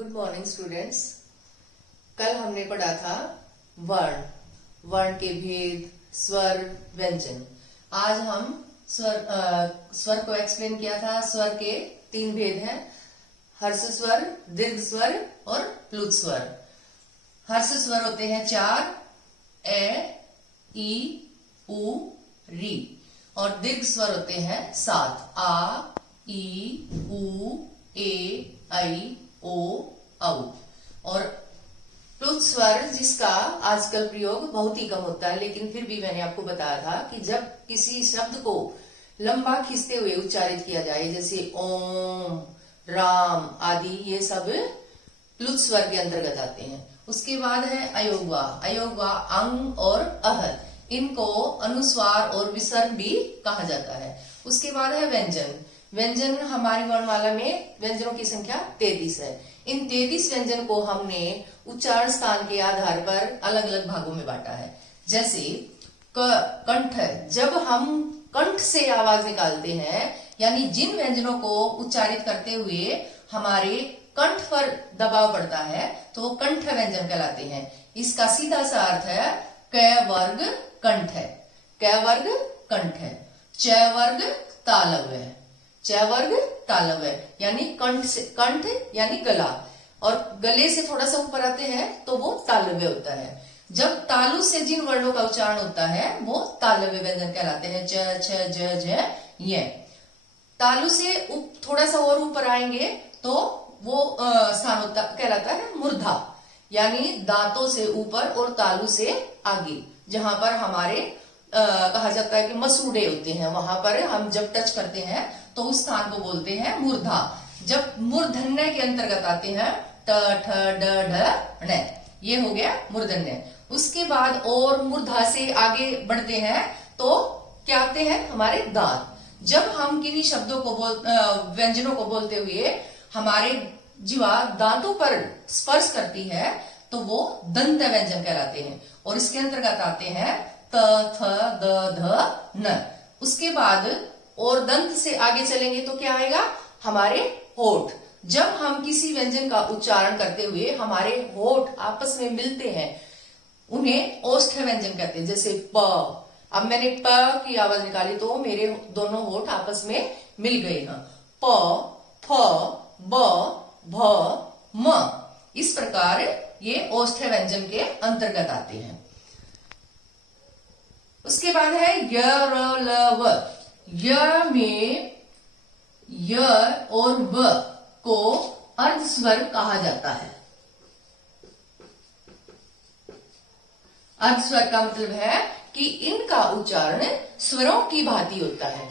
Good morning students. कल हमने पढ़ा था वर्ण, वर्ण के भेद, स्वर, व्यंजन। आज हम स्वर को एक्सप्लेन किया था। स्वर के 3 भेद हैं, हर्ष स्वर, दीर्घ स्वर और प्लुत स्वर। हर्ष स्वर होते हैं 4, ए, ई, उ, री, और दीर्घ स्वर होते हैं 7, आ, ई, उ, ए, ऐ, ओ, औ। और प्लुत स्वर जिसका आजकल प्रयोग बहुत ही कम होता है, लेकिन फिर भी मैंने आपको बताया था कि जब किसी शब्द को लंबा खींचते हुए उच्चारित किया जाए, जैसे ओम, राम आदि, ये सब प्लुत स्वर के अंतर्गत आते हैं। उसके बाद है अयोगवा। अयोगवा अंग और अह, इनको अनुस्वार और विसर्ग भी कहा जाता है। उसके बाद है व्यंजन। व्यंजन हमारी वर्णमाला में व्यंजनों की संख्या 33 है। इन 33 व्यंजन को हमने उच्चारण स्थान के आधार पर अलग अलग भागों में बांटा है। जैसे कंठ, जब हम कंठ से आवाज निकालते हैं, यानी जिन व्यंजनों को उच्चारित करते हुए हमारे कंठ पर दबाव पड़ता है, तो वो कंठ व्यंजन कहलाते हैं। इसका सीधा सा अर्थ है क वर्ग कंठ है, क वर्ग कंठ है। च वर्ग तालव्य है, च वर्ग तालव्य यानी कंठ से, कंठ यानी गला, और गले से थोड़ा सा ऊपर आते हैं तो वो तालव्य होता है। जब तालु से जिन वर्णों का उच्चारण होता है वो तालव्य व्यंजन कहलाते हैं। च, छ, ज, ज, य। तालु से थोड़ा सा और ऊपर आएंगे तो वो स्थान होता कहलाता है मूर्धा, यानी दांतों से ऊपर और तालु से आगे, जहां पर हमारे कहा जाता है कि मसूड़े होते हैं, वहां पर हम जब टच करते हैं तो उस स्थान को बोलते हैं मूर्धा। जब मूर्धन्य के अंतर्गत आते हैं ट, ठ, ड, ढ, ण, ये हो गया मूर्धन्य। उसके बाद और मूर्धा से आगे बढ़ते हैं तो क्या आते हैं हमारे दांत। जब हम किन्हीं शब्दों को व्यंजनों को बोलते हुए हमारे जीवा दांतों पर स्पर्श करती है तो वो दंत व्यंजन कहलाते हैं, और इसके अंतर्गत आते हैं त, थ, द, ध, न। उसके बाद और दंत से आगे चलेंगे तो क्या आएगा हमारे होठ। जब हम किसी व्यंजन का उच्चारण करते हुए हमारे होठ आपस में मिलते हैं, उन्हें ओष्ठ व्यंजन कहते हैं। जैसे प, अब मैंने प की आवाज निकाली तो मेरे दोनों होठ आपस में मिल गए हैं। प, फ, ब, भ, म। इस प्रकार ये ओष्ठ व्यंजन के अंतर्गत आते हैं। उसके बाद है य, र, ल, व। य में य और व को अर्ध स्वर कहा जाता है। अर्ध स्वर का मतलब है कि इनका उच्चारण स्वरों की भांति होता है।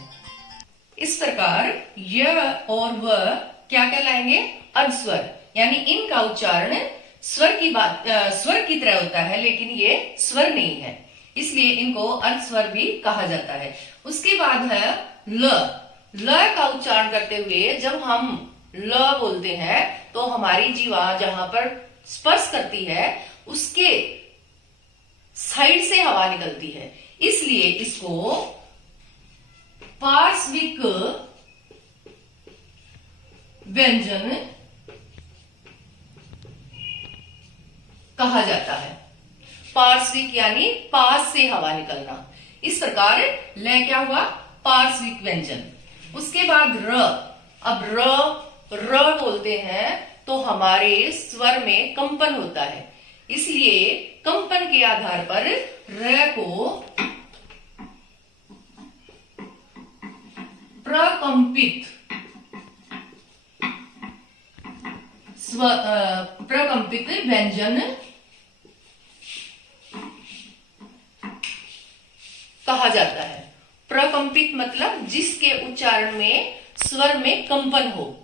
इस प्रकार य और व क्या कहलाएंगे? अर्ध स्वर, यानी इनका उच्चारण स्वर की तरह होता है, लेकिन ये स्वर नहीं है, इसलिए इनको अर्ध स्वर भी कहा जाता है। उसके बाद है ल। ल का उच्चारण करते हुए जब हम ल बोलते हैं तो हमारी जीवा जहां पर स्पर्श करती है उसके साइड से हवा निकलती है, इसलिए इसको पार्श्विक व्यंजन कहा जाता है। पार्श्विक यानी पास से हवा निकलना। इस प्रकार ल क्या हुआ? पार्श्विक व्यंजन। उसके बाद र। अब र बोलते हैं तो हमारे स्वर में कंपन होता है, इसलिए कंपन के आधार पर र को प्रकंपित व्यंजन कहा जाता है। प्रकंपित मतलब जिसके उच्चारण में स्वर में कंपन हो।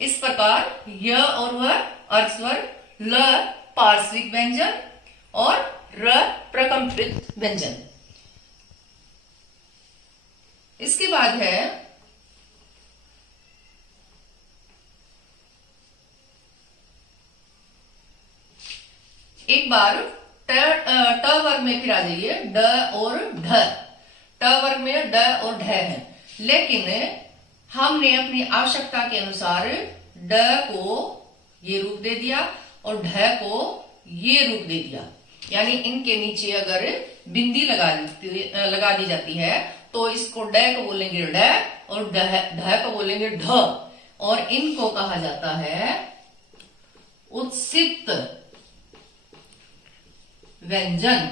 इस प्रकार य और व अर्ध स्वर, ल पार्श्विक व्यंजन और र प्रकंपित व्यंजन। इसके बाद है एक बार ट वर्ग में फिर आ जाइए, ड और ढ। ट वर्ग में ड और ढ है, लेकिन हमने अपनी आवश्यकता के अनुसार ड को ये रूप दे दिया, और ढ को ये रूप दे दिया। यानी इनके नीचे अगर बिंदी लगा दी जाती है तो इसको ड को बोलेंगे ड, और ढ को बोलेंगे ढ, और इनको कहा जाता है उत्सित व्यंजन।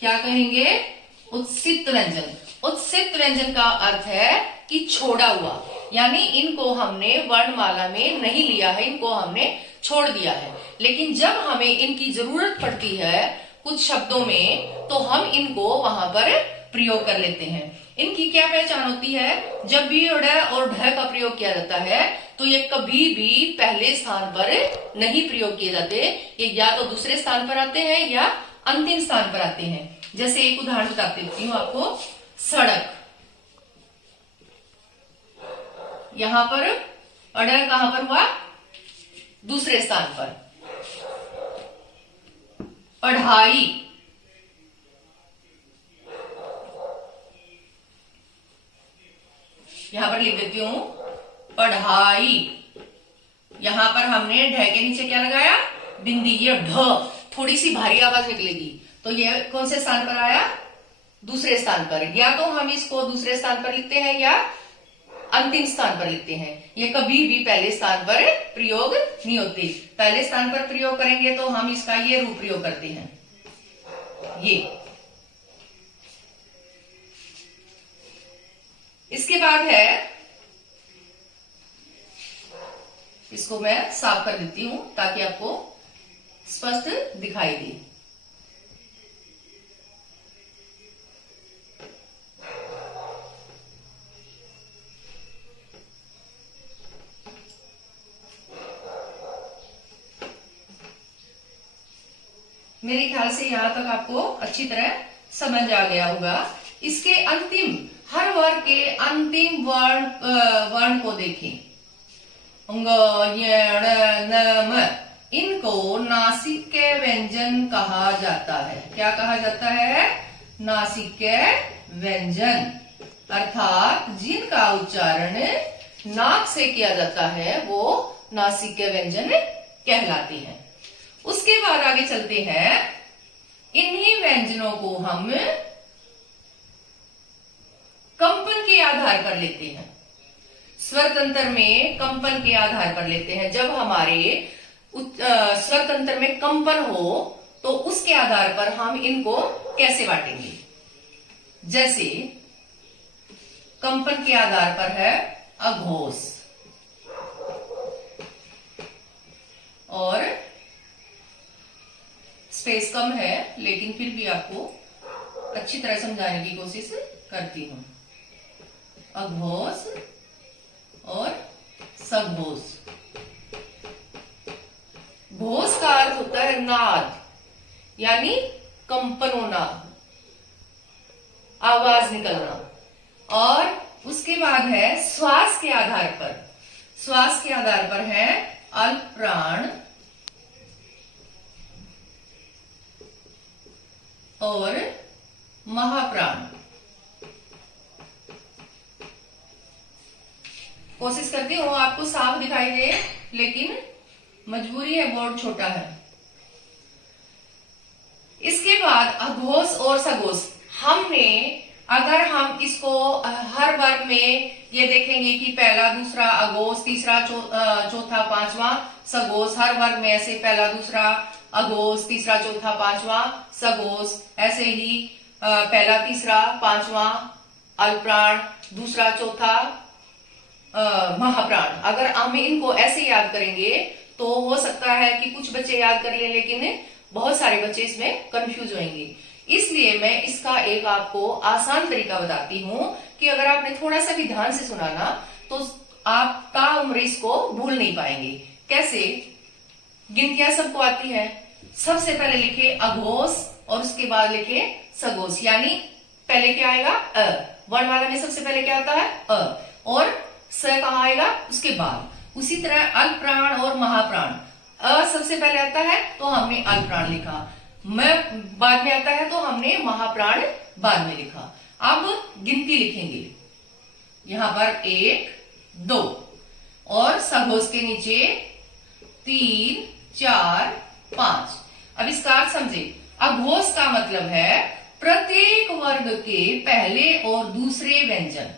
क्या कहेंगे? उत्सित व्यंजन। उत्सित व्यंजन का अर्थ है कि छोड़ा हुआ, यानी इनको हमने वर्णमाला में नहीं लिया है, इनको हमने छोड़ दिया है। लेकिन जब हमें इनकी जरूरत पड़ती है कुछ शब्दों में तो हम इनको वहां पर प्रयोग कर लेते हैं। इनकी क्या पहचान होती है? जब भी ड और ढ का प्रयोग किया जाता है तो ये कभी भी पहले स्थान पर नहीं प्रयोग किए जाते, ये या तो दूसरे स्थान पर आते हैं या अंतिम स्थान पर आते हैं। जैसे एक उदाहरण बताती हूँ आपको। सड़क, यहां पर अड़ कहां पर हुआ? दूसरे स्थान पर। पढ़ाई, यहां पर लिख देती हूं पढ़ाई। यहां पर हमने ढ के नीचे क्या लगाया? बिंदी। ये ढ थोड़ी सी भारी आवाज निकलेगी, तो ये कौन से स्थान पर आया? दूसरे स्थान पर। या तो हम इसको दूसरे स्थान पर लिखते हैं या अंतिम स्थान पर लिखते हैं। ये कभी भी पहले स्थान पर प्रयोग नहीं होते। पहले स्थान पर प्रयोग करेंगे तो हम इसका ये रूप प्रयोग करते हैं, ये। इसके बाद है, इसको मैं साफ कर देती हूं ताकि आपको स्पष्ट दिखाई दे। मेरे ख्याल से यहां तक आपको अच्छी तरह समझ आ गया होगा। इसके अंतिम, हर वर्ग के अंतिम वर्ण को देखें। ङ, य, ण, न, म, इनको नासिक्य व्यंजन कहा जाता है। क्या कहा जाता है? नासिक्य व्यंजन। अर्थात जिनका उच्चारण नाक से किया जाता है वो नासिक्य व्यंजन कहलाते हैं। उसके बाद आगे चलते हैं। इन्हीं व्यंजनों को हम कंपन के आधार पर लेते हैं। स्वर तंत्र में कंपन के आधार पर लेते हैं। जब हमारे स्वर तंत्र में कंपन हो तो उसके आधार पर हम इनको कैसे बांटेंगे? जैसे कंपन के आधार पर है अघोष, और स्पेस कम है लेकिन फिर भी आपको अच्छी तरह समझाने की कोशिश करती हूं। अघोष और सघोष। घोष का अर्थ होता है नाद, यानी कंपन होना, आवाज निकलना। और उसके बाद है श्वास के आधार पर। श्वास के आधार पर है अल्प प्राण और महाप्राण। कोशिश करती हूं आपको साफ दिखाई दे, लेकिन मजबूरी है, बोर्ड छोटा है। इसके बाद अघोष और सघोष। हमने, अगर हम इसको हर वर्ग में ये देखेंगे कि पहला, दूसरा अघोष, तीसरा, चौथा, पांचवा सघोष। हर वर्ग में ऐसे पहला, दूसरा अघोष, तीसरा, चौथा, पांचवा सघोष। ऐसे ही पहला, तीसरा, पांचवा अल्पप्राण, दूसरा, चौथा महाप्राण। अगर हम इनको ऐसे याद करेंगे तो हो सकता है कि कुछ बच्चे याद कर लें, लेकिन बहुत सारे बच्चे इसमें कंफ्यूज होंगे। इसलिए मैं इसका एक आपको आसान तरीका बताती हूं कि अगर आपने थोड़ा सा भी ध्यान से सुना ना तो आप ताउम्र इसको भूल नहीं पाएंगे। कैसे? गिनतियां सबको आती है। सबसे पहले लिखे अघोष और उसके बाद लिखे सघोष, यानी पहले क्या आएगा? अ। वर्णमाला में सबसे पहले क्या आता है? अ। और स कहाँ आएगा? उसके बाद। उसी तरह अल्पप्राण और महाप्राण। अ सबसे पहले आता है तो हमने अल्पप्राण लिखा, म बाद में आता है तो हमने महाप्राण बाद में लिखा। अब गिनती लिखेंगे, यहां पर 1 2 और सघोष के नीचे 3, 4, 5। अब इसका अर्थ समझे। अघोष का मतलब है प्रत्येक वर्ग के पहले और दूसरे व्यंजन।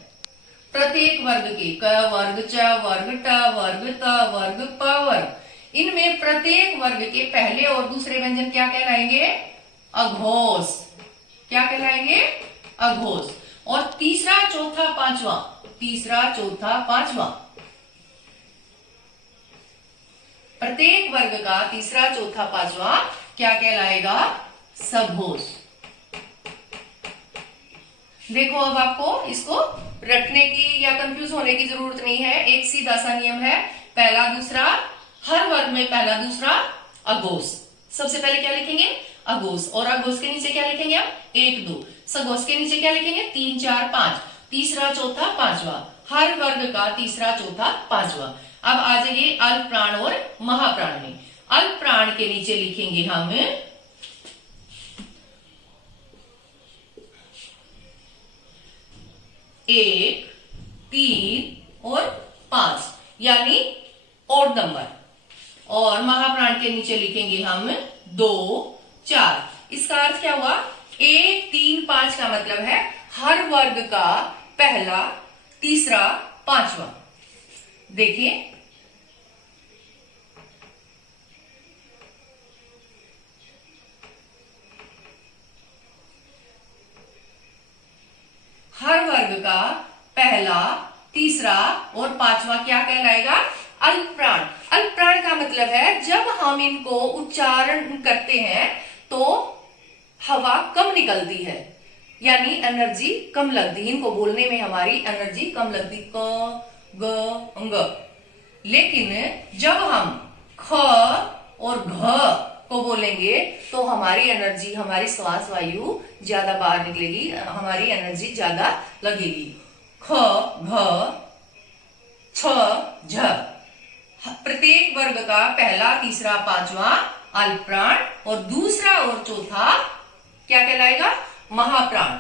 प्रत्येक वर्ग के क वर्ग, च वर्ग, ट वर्ग, त वर्ग, प वर्ग, इनमें प्रत्येक वर्ग के पहले और दूसरे व्यंजन क्या कहलाएंगे? अघोष। क्या कहलाएंगे? अघोष। और तीसरा, चौथा, पांचवा, तीसरा, चौथा, पांचवा, प्रत्येक वर्ग का तीसरा, चौथा, पांचवा क्या कहलाएगा? सघोष। देखो अब आपको इसको रटने की या कंफ्यूज होने की जरूरत नहीं है। एक सीधा सा नियम है, पहला दूसरा, हर वर्ग में पहला दूसरा अघोष। सबसे पहले क्या लिखेंगे? अघोष। और अघोष के नीचे क्या लिखेंगे हम? 1, 2। सघोष के नीचे क्या लिखेंगे? 3, 4, 5। तीसरा, चौथा, पांचवा, हर वर्ग का तीसरा, चौथा, पांचवा। अब आ जाइए अल्प प्राण और महाप्राण में। अल्प प्राण के नीचे लिखेंगे हम 1, 3 और 5, यानी ओड नंबर। और महाप्राण के नीचे लिखेंगे हम 2, 4। इसका अर्थ क्या हुआ? 1, 3, 5 का मतलब है हर वर्ग का पहला, तीसरा, पांचवा। देखिए, हर वर्ग का पहला, तीसरा और पांचवा क्या कहलाएगा? अल्प प्राण। अल्प प्राण का मतलब है जब हम इनको उच्चारण करते हैं तो हवा कम निकलती है, यानी एनर्जी कम लगती है। इनको बोलने में हमारी एनर्जी कम लगती, क, ग, अंग। लेकिन जब हम ख और घ को बोलेंगे तो हमारी एनर्जी, हमारी श्वास वायु ज्यादा बाहर निकलेगी, हमारी एनर्जी ज्यादा लगेगी। ख, घ, छ, झ। प्रत्येक वर्ग का पहला, तीसरा, पांचवा अल्प प्राण और दूसरा और चौथा क्या कहलाएगा? महाप्राण।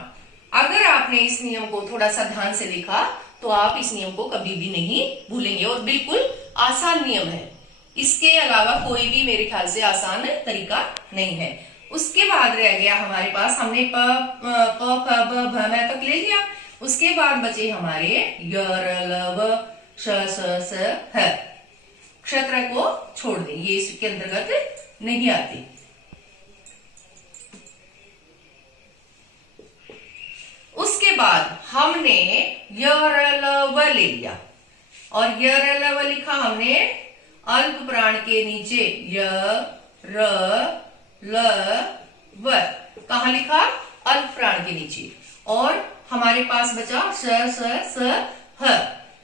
अगर आपने इस नियम को थोड़ा सा ध्यान से लिखा तो आप इस नियम को कभी भी नहीं भूलेंगे और बिल्कुल आसान नियम है। इसके अलावा कोई भी मेरे ख्याल से आसान तरीका नहीं है। उसके बाद रह गया हमारे पास, हमने प, फ, ब, भ, म तक ले लिया। उसके बाद बचे हमारे य, र, ल, व, श, स, ह। क्षत्र को छोड़ दें, ये इसके अंतर्गत नहीं आती। उसके बाद हमने य, र, ल, व ले लिया और य, र, ल, व लिखा हमने अल्प प्राण के नीचे य, र, ल, व। कहा लिखा? अल्प प्राण के नीचे। और हमारे पास बचा स, स, ह।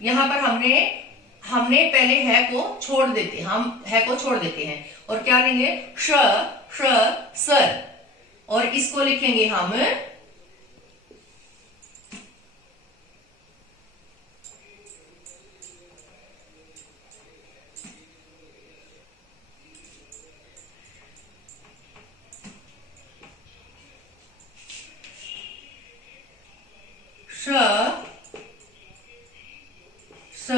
यहां पर हमने पहले है को छोड़ देते, हम है को छोड़ देते हैं और क्या लेंगे? श, सर। और इसको लिखेंगे हम श,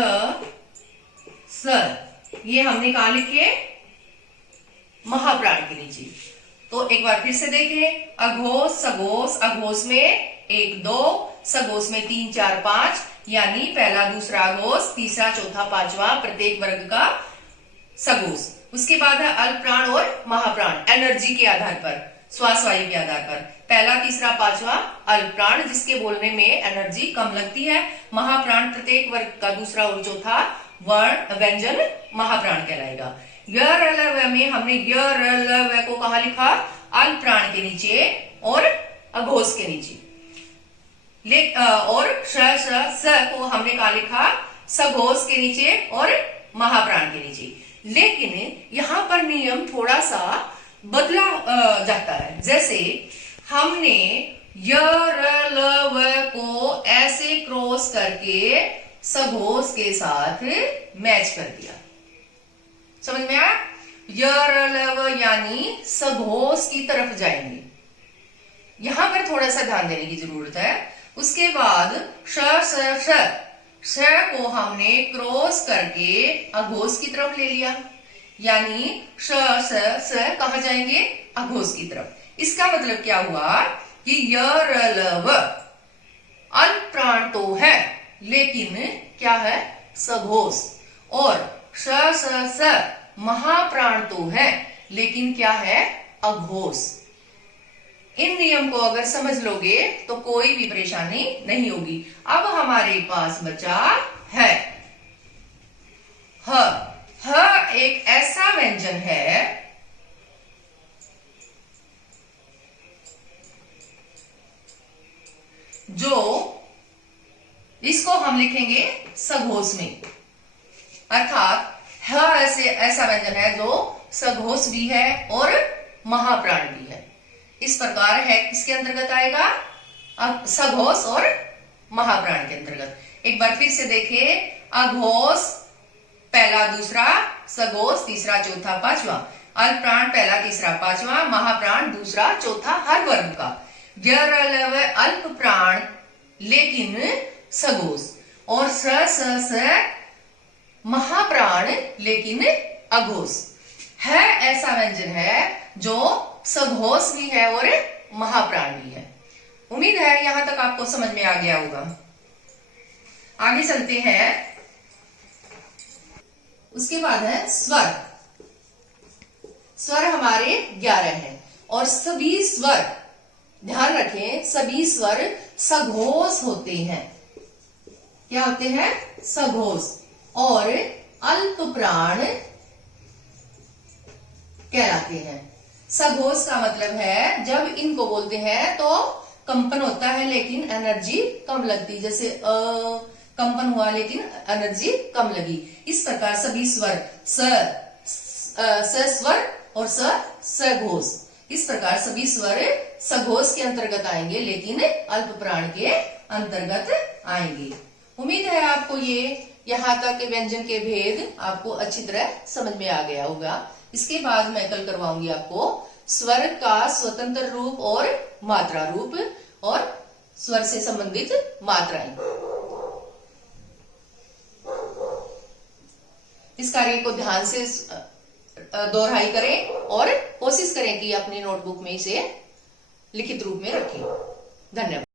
सर। ये हमने कहा लिखे? महाप्राण के नीचे। तो एक बार फिर से देखें, अघोष, सघोष। अघोष में 1, 2, सघोष में 3, 4, 5, यानी पहला, दूसरा अघोष, तीसरा, चौथा, पांचवा प्रत्येक वर्ग का सघोष। उसके बाद है अल्प प्राण और महाप्राण, एनर्जी के आधार पर, श्वास वायु के आधार पर। पहला, तीसरा, पांचवा अल्प प्राण, जिसके बोलने में एनर्जी कम लगती है। महाप्राण प्रत्येक वर्ग का दूसरा और चौथा वर्ण व्यंजन महाप्राण कहलाएगा। य, र, ल, व में हमने य, र, ल, व को कहा लिखा? अल्प प्राण के नीचे और अघोष के नीचे। और श, स को हमने कहा लिखा? सघोष के नीचे और महाप्राण के नीचे। लेकिन यहां पर नियम थोड़ा सा बदला जाता है। जैसे हमने य, र, ल, व को ऐसे क्रॉस करके सघोष के साथ मैच कर दिया। समझ में आया? य, र, ल, व यानी सघोष की तरफ जाएंगे। यहां पर थोड़ा सा ध्यान देने की जरूरत है। उसके बाद श, स, श श को हमने क्रॉस करके अघोष की तरफ ले लिया, यानी श स स कहाँ जाएंगे? अघोष की तरफ। इसका मतलब क्या हुआ कि य र ल व अल्प प्राण तो है लेकिन क्या है? सघोष। और श स स महाप्राण तो है लेकिन क्या है? अघोष। इन नियम को अगर समझ लोगे तो कोई भी परेशानी नहीं होगी। अब हमारे पास बचा है ह। ह एक ऐसा व्यंजन है जो इसको हम लिखेंगे सघोष में, अर्थात ह ऐसा व्यंजन है जो सघोष भी है और महाप्राण भी है। इस प्रकार है किसके अंतर्गत आएगा? अब सघोष और महाप्राण के अंतर्गत। एक बार फिर से देखिए, अघोष पहला दूसरा, सघोष तीसरा चौथा पांचवा, अल्प प्राण पहला तीसरा पांचवा, महाप्राण दूसरा चौथा हर वर्ग का। व्यरलव अल्प प्राण लेकिन सघोष, और स महाप्राण लेकिन अघोष। है ऐसा व्यंजन है जो सघोष भी है और महाप्राण भी है। उम्मीद है यहां तक आपको समझ में आ गया होगा। आगे चलते हैं। उसके बाद है स्वर। स्वर हमारे 11 हैं और सभी स्वर, ध्यान रखें, सभी स्वर सघोष होते हैं। क्या होते हैं? सघोष और अल्प प्राण कहलाते हैं। सघोष का मतलब है जब इनको बोलते हैं तो कंपन होता है लेकिन एनर्जी कम लगती, जैसे कंपन हुआ लेकिन एनर्जी कम लगी। इस प्रकार सभी स्वर स स्वर और सघोष, इस प्रकार सभी स्वर सघोष के अंतर्गत आएंगे लेकिन अल्प प्राण के अंतर्गत आएंगे। उम्मीद है आपको ये यहाँ तक व्यंजन के भेद आपको अच्छी तरह समझ में आ गया होगा। इसके बाद मैं कल करवाऊंगी आपको स्वर का स्वतंत्र रूप और मात्रा रूप और स्वर से संबंधित मात्राएं। इस कार्य को ध्यान से दोहराई करें और कोशिश करें कि अपनी नोटबुक में इसे लिखित रूप में रखें। धन्यवाद।